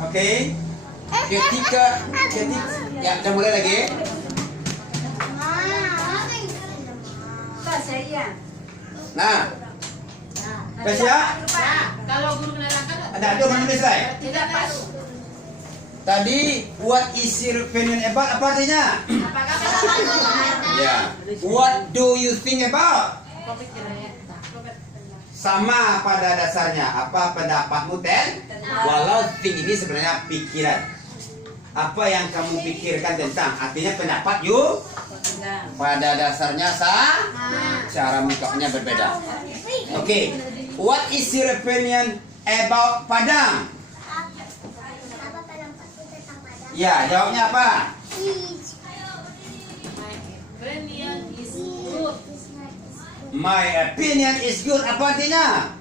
Oke. Ketika ya kita mulai lagi. Nah, Tasya, Kalau guru menerangkan ada menulis lah. tidak pas. Tadi what is your opinion about apa artinya? Apakah pendapat Ya. What do you think about? Sama pada dasarnya. Apa pendapatmu Ten? Walau think ini sebenarnya pikiran. Apa yang kamu pikirkan tentang? Artinya pendapat you. Pada dasarnya cara mengungkapnya berbeda. Oke. What is your opinion about Padang? Ya, jawabnya apa? opinion is good? My opinion is good. Apa artinya?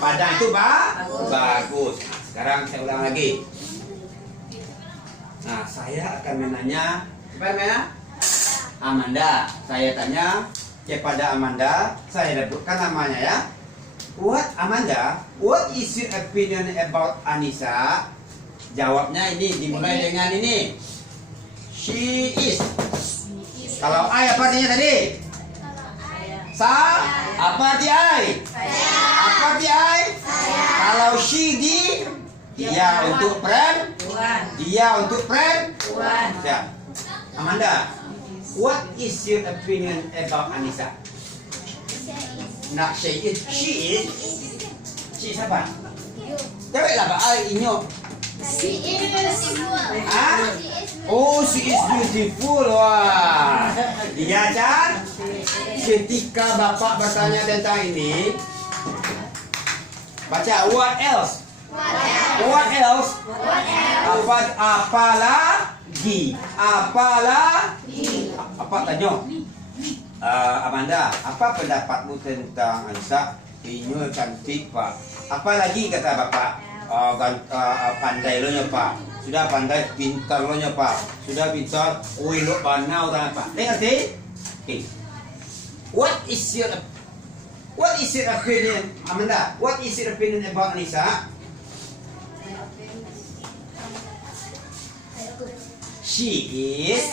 Padang itu bagus. Sekarang saya ulang lagi. Nah, saya akan menanya. Siapa namanya? Amanda. Saya tanya kepada Amanda. Saya sebutkan namanya ya. What Amanda? What is your opinion about Anissa? Jawabnya ini dimulai dengan ini. She is. Kalau I apa artinya tadi? Apa arti I? Apa arti I? Kalau she dia untuk dia untuk ya. Amanda, what is your opinion about Anissa? Nak she is. She siapa? Jawablah Pak I inyo. Oh, she is beautiful. Wah, dia kan? Ketika Bapak bertanya tentang ini, baca what else? What else? Apalagi? Apa tanya? Amanda, apa pendapatmu tentang Anissa? Inyo cantik Pak. Apalagi kata Bapak? Pandai lo nya Pak. Sudah pandai, pintar lo nya Pak. Sudah pintar, lo banau dah Pak. Ngerti? Okay. What is your opinion, Amanda? What is your opinion about Anissa? She is.